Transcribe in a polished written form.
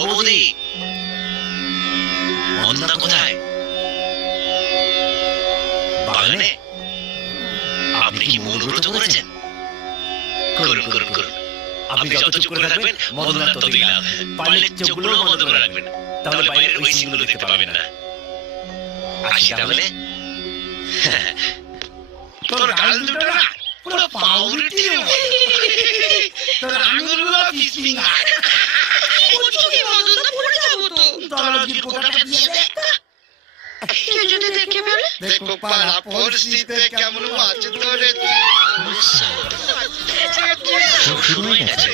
বৌদি, মন্দা কোথায়? বাগানে? আপনি কি মূল ব্রত করেছেন? করুন করুন করুন। আপনি যত চুপ করে থাকবেন মদনার ততই লাভ। পারলে চোখগুলো বন্ধ করে রাখবেন, তাহলে বাইরের ওই সিনগুলো দেখতে পাবেন না। আসি তাহলে। তোর গাল দুটো না পুরো পাউরুটির মতো, তোর আঙুলগুলো ফিসফিঙ্গার। কেউ যদি দেখে ফেলে? দেখো পাড়া পরিস্থিতিতে কেমন আছে ধরে শুরু হয়ে গেছে।